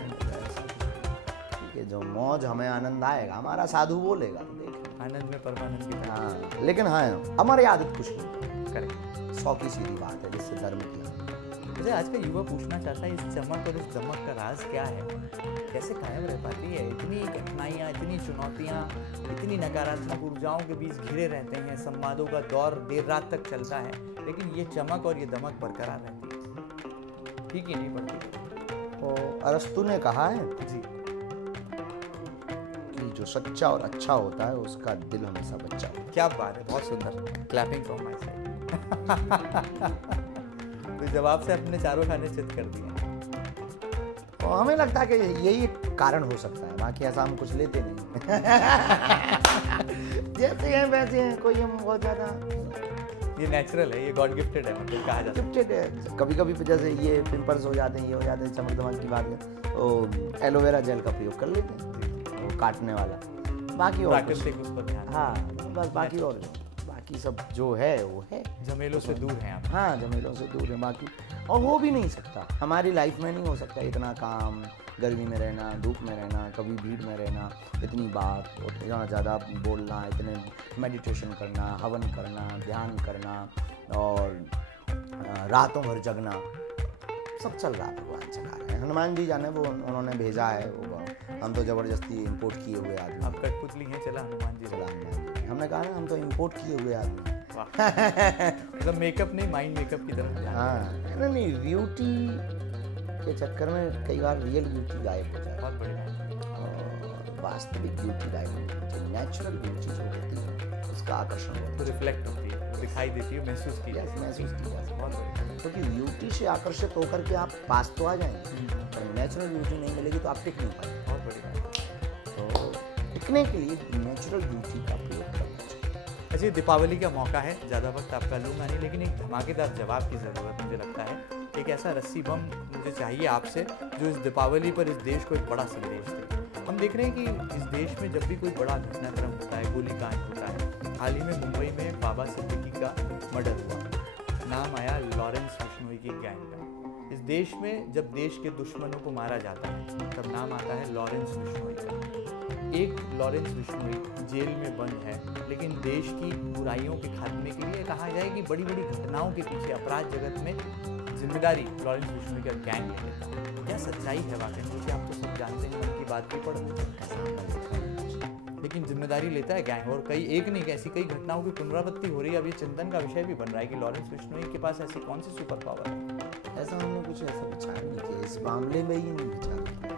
ठीक है, जो मौज हमें आनंद आएगा, हमारा साधु बोलेगा तो देखें, आनंद में परमानंद की। हाँ, लेकिन हाँ, हमारी आदत कुछ नहीं करें। 100 की सीधी बात है, जिससे धर्म की। मुझे आज का युवा पूछना चाहता है, इस चमक और इस दमक का राज क्या है? कैसे कायम रह पाती है? इतनी कठिनाइयाँ, इतनी चुनौतियाँ इतनी नकारात्मक ऊर्जाओं के बीच घिरे रहते हैं, संवादों का दौर देर रात तक चलता है, लेकिन ये चमक और ये दमक बरकरार रहती है। ठीक ही नहीं पड़ती। तो अरस्तु ने कहा है जी कि जो सच्चा और अच्छा होता है उसका दिल हमेशा बच्चा होता है। क्या बात है, बहुत सुंदर। Clapping from my side. तो जवाब से अपने चारों खाने चित कर दिए। तो हमें लगता है कि यही कारण हो सकता है, बाकी ऐसा हम कुछ लेते नहीं। जैसे हैं वैसे हैं, कोई हम बहुत ज्यादा ये नेचुरल है, ये गॉड गिफ्टेड है, मतलब कहा जाता है। गिफ्टेड है। कभी कभी जैसे ये पिंपल्स हो जाते हैं, ये हो जाते हैं, चमक दमक की बात है, तो एलोवेरा जेल का प्रयोग कर लेते हैं, वो काटने वाला। बाकी और प्राकृतिक उस पर ध्यान। हाँ बस, बाकी और बाकी सब जो है वो है। झमेलों से दूर हैं आप। हाँ झमेलों से दूर है बाकी, और हो भी नहीं सकता, हमारी लाइफ में नहीं हो सकता इतना काम, गर्मी में रहना, धूप में रहना, कभी भीड़ में रहना, इतनी बात, इतना ज़्यादा बोलना, इतने मेडिटेशन करना, हवन करना, ध्यान करना और रातों भर जगना, सब चल रहा है, भगवान चला रहे हैं। हनुमान जी जाने वो उन्होंने भेजा है, वो हम तो ज़बरदस्ती इंपोर्ट किए हुए आदमी। आप कठपुतली हैं, चला हनुमान जी। चला हनुमान जी, हमने कहा ना हम तो इंपोर्ट किए हुए आदमी। मतलब मेकअप नहीं, माइंड मेकअप की तरफ ध्यान। हाँ नहीं, ब्यूटी के चक्कर में कई बार रियल ब्यूटी गायब हो जाए, बहुत बढ़िया। और वास्तविक ब्यूटी गायब हो जाए। नेचुरल ब्यूटी जो होती है उसका आकर्षण होता तो रिफ्लेक्ट होती है, दिखाई देती है, महसूस की जाती है। महसूस की जाती है। बहुत बढ़िया। क्योंकि ब्यूटी से आकर्षित होकर के आप पास तो आ जाएंगे, पर नेचुरल ब्यूटी नहीं मिलेगी तो आप टिक नहीं पाएंगे। बहुत बढ़िया। तो टिकने के लिए नेचुरल ब्यूटी का प्रयोग करना चाहिए। अच्छा, दीपावली का मौका है, ज़्यादा वक्त आपका लूँगा नहीं, लेकिन एक धमाकेदार जवाब की ज़रूरत मुझे लगता है। एक ऐसा रस्सी बम मुझे चाहिए आपसे जो इस दीपावली पर इस देश को एक बड़ा संदेश दे। हम देख रहे हैं कि इस देश में जब भी कोई बड़ा घटनाक्रम होता है, गोलीकांड होता है, हाल ही में मुंबई में बाबा सिद्दीकी का मर्डर हुआ, नाम आया लॉरेंस बिश्नोई की गैंग का। इस देश में जब देश के दुश्मनों को मारा जाता है तब नाम आता है लॉरेंस बिश्नोई का। एक लॉरेंस बिश्नोई जेल में बंद है, लेकिन देश की बुराइयों के खात्मे के लिए कहा जाए कि बड़ी बड़ी घटनाओं के पीछे अपराध जगत में जिम्मेदारी लॉरेंस बिश्नोई का गैंग ले लेता है। क्या सच्चाई है वाकई में, क्योंकि आप तो सब जानते हैं, मन की बात भी पढ़ लेकिन जिम्मेदारी लेता है गैंग। और कई एक नहीं ऐसी कई घटनाओं की पुनरावृत्ति हो रही है। अब ये चिंतन का विषय भी बन रहा है कि लॉरेंस बिश्नोई के पास ऐसी कौन सी सुपर पावर है। ऐसा हमने कुछ ऐसा विचार नहीं किया, इस मामले में ही नहीं विचार किया,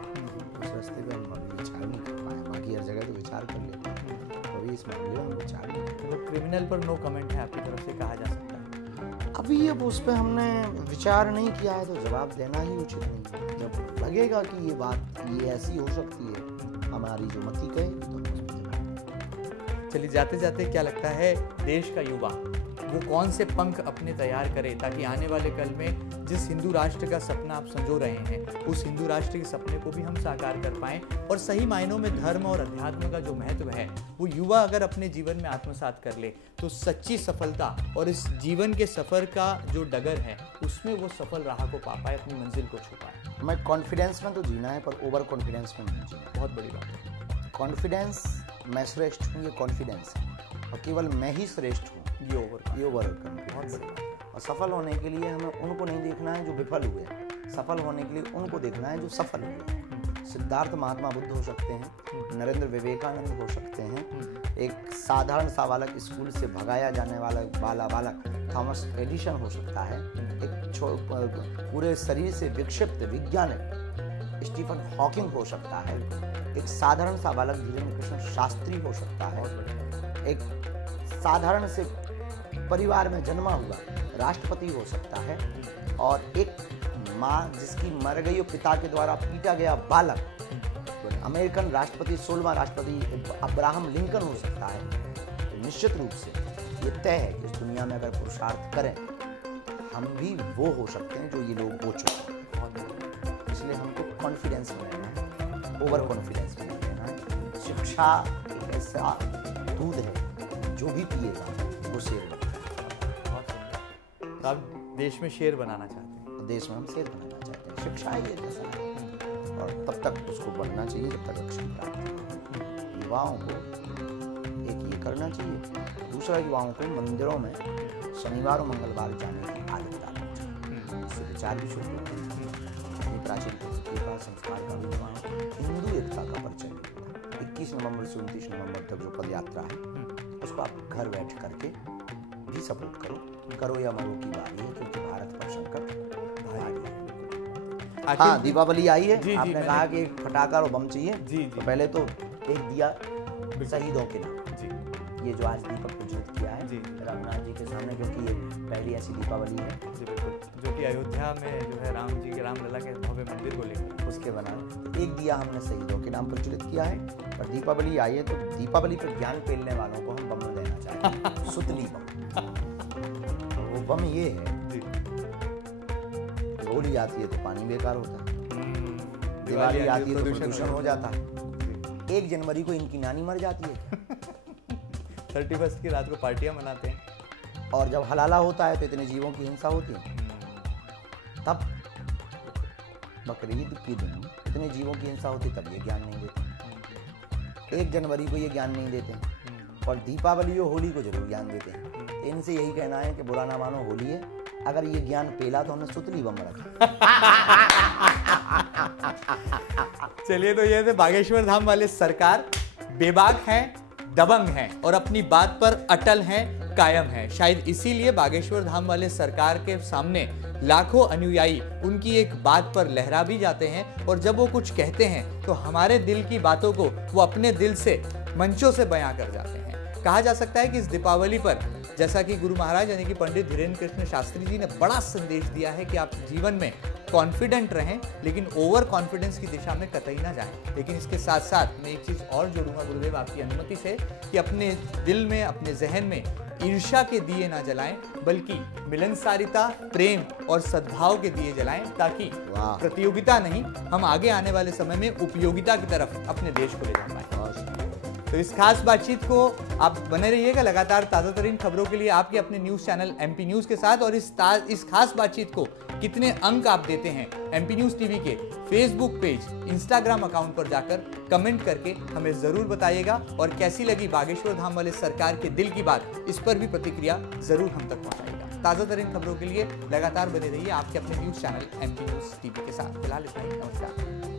उस रास्ते पे हम अभी विचार नहीं कर पाए, बाकी हर जगह तो विचार कर लेते हैं, अभी इस मामले में हम विचार नहीं कर पाए। तो क्रिमिनल पर नो कमेंट है आपकी तरफ से, कहा जा सकता है। अभी अब उस पर हमने विचार नहीं किया है तो जवाब देना ही उचित नहीं। जब लगेगा कि ये बात ये ऐसी हो सकती है, हमारी जो मति कहेगी तो चलिए, जाते जाते क्या लगता है देश का युवा वो कौन से पंख अपने तैयार करे ताकि आने वाले कल में जिस हिंदू राष्ट्र का सपना आप संजो रहे हैं उस हिंदू राष्ट्र के सपने को भी हम साकार कर पाएं, और सही मायनों में धर्म और अध्यात्म का जो महत्व है वो युवा अगर अपने जीवन में आत्मसात कर ले तो सच्ची सफलता और इस जीवन के सफर का जो डगर है उसमें वो सफल राह को पा पाए, अपनी मंजिल को छू पाए। हमें कॉन्फिडेंस में तो जीना है, पर ओवर कॉन्फिडेंस में नहीं जीना। बहुत बड़ी बात है। कॉन्फिडेंस, मैं श्रेष्ठ हूँ, ये कॉन्फिडेंस है, और केवल मैं ही श्रेष्ठ हूँ, ये ओवर कॉन्फिडेंस है। और सफल होने के लिए हमें उनको नहीं देखना है जो विफल हुए, सफल होने के लिए उनको देखना है जो सफल हुए। सिद्धार्थ महात्मा बुद्ध हो सकते हैं, नरेंद्र विवेकानंद हो सकते हैं, एक साधारण सा बालक स्कूल से भगाया जाने वाला बालक थॉमस एडिसन हो सकता है, एक पूरे शरीर से विक्षिप्त वैज्ञानिक स्टीफन हॉकिंग हो सकता है, एक साधारण सा बालक धीरेन्द्र कृष्ण शास्त्री हो सकता है, एक साधारण से परिवार में जन्मा हुआ राष्ट्रपति हो सकता है, और एक माँ जिसकी मर गई और पिता के द्वारा पीटा गया बालक अमेरिकन राष्ट्रपति 16वां राष्ट्रपति अब्राहम लिंकन हो सकता है। तो निश्चित रूप से ये तय है कि इस दुनिया में अगर पुरुषार्थ करें हम भी वो हो सकते हैं जो ये लोग हो चुके हैं। इसलिए हमको कॉन्फिडेंस में रहना है, ओवर कॉन्फिडेंस में नहीं रहना है। शिक्षा एक ऐसा दूध है जो भी पिएगा वो शेर बनेगा। तो आप देश में शेर बनाना चाहते हैं? देश में हम शेर बनाना चाहते हैं। शिक्षा ही एक ऐसा है, और तब तक उसको बढ़ना चाहिए जब तक लक्ष्य प्राप्त हो। युवाओं को एक ये करना चाहिए, दूसरा युवाओं को मंदिरों में शनिवार और मंगलवार जाने की आदत डालनी चाहिए। इससे विचार भी शुरू होते हैं, अपनी प्राचीन संस्कार का भी हिंदू एकता का परिचय मिलता है। 21 नवंबर से 29 नवंबर तक जो पद यात्रा है उसको आप घर बैठ करके भी सपोर्ट करो या मरो की बारी है, क्योंकि भारत पर संकट भारी है। हाँ, दीपावली आई है, आपने कहा कि एक फटाका और बम चाहिए, तो पहले तो एक दिया शहीदों के नाम, ये जो आज दीपक प्रज्वलित किया है रघुनाथ जी के सामने, क्योंकि ये पहली ऐसी दीपावली है जी बिल्कुल, जो कि अयोध्या में जो है राम जी के रामलला के भव्य मंदिर को लेकर उसके बना एक दिया हमने शहीदों के नाम प्रज्वलित किया है। और दीपावली आई है तो दीपावली पर ज्ञान फैलने वालों को हम बम देना चाहते हैं, सुतली बम। वो बम ये है, होली आती है तो पानी बेकार होता है, दिवाली आती है तो प्रदूषण हो जाता है, 1 जनवरी को इनकी नानी मर जाती है 31 की रात को पार्टियां मनाते हैं, और जब हलाला होता है तो इतने जीवों की हिंसा होती है। तब बकरीद के दिन इतने जीवों की हिंसा होती, तब ये ज्ञान नहीं देते। 1 जनवरी को ये ज्ञान नहीं देते हैं, और दीपावली और होली को जरूर ज्ञान देते हैं। इनसे यही कहना है कि बुरा ना मानो, होली है, अगर ये ज्ञान पेला तो हमने सुतली बम रखा। चलिए, तो ये थे बागेश्वर धाम वाले सरकार, बेबाक हैं, दबंग हैं और अपनी बात पर अटल हैं, कायम हैं। शायद इसीलिए बागेश्वर धाम वाले सरकार के सामने लाखों अनुयायी उनकी एक बात पर लहरा भी जाते हैं, और जब वो कुछ कहते हैं तो हमारे दिल की बातों को वो अपने दिल से मंचों से बयां कर जाते हैं। कहा जा सकता है कि इस दीपावली पर, जैसा कि गुरु महाराज यानी कि पंडित धीरेन्द्र कृष्ण शास्त्री जी ने बड़ा संदेश दिया है कि आप जीवन में कॉन्फिडेंट रहें, लेकिन ओवर कॉन्फिडेंस की दिशा में कतई ना जाएं। लेकिन इसके साथ साथ मैं एक चीज और जोड़ूंगा गुरुदेव आपकी अनुमति से, कि अपने दिल में, अपने जहन में ईर्ष्या के दिए ना जलाएं, बल्कि मिलनसारिता, प्रेम और सद्भाव के दिए जलाएं, ताकि प्रतियोगिता नहीं, हम आगे आने वाले समय में उपयोगिता की तरफ अपने देश को ले जा पाए। तो इस खास बातचीत को आप बने रहिएगा लगातार ताज़ा तरीन खबरों के लिए आपके अपने न्यूज़ चैनल एमपी न्यूज़ के साथ। और इस खास बातचीत को कितने अंक आप देते हैं, एमपी न्यूज़ टीवी के फेसबुक पेज, इंस्टाग्राम अकाउंट पर जाकर कमेंट करके हमें ज़रूर बताइएगा। और कैसी लगी बागेश्वर धाम वाले सरकार के दिल की बात, इस पर भी प्रतिक्रिया ज़रूर हम तक पहुँचाइएगा। ताज़ा तरीन खबरों के लिए लगातार बने रहिए आपके अपने news channel MP news TV के साथ। फिलहाल इतना ही, नमस्कार।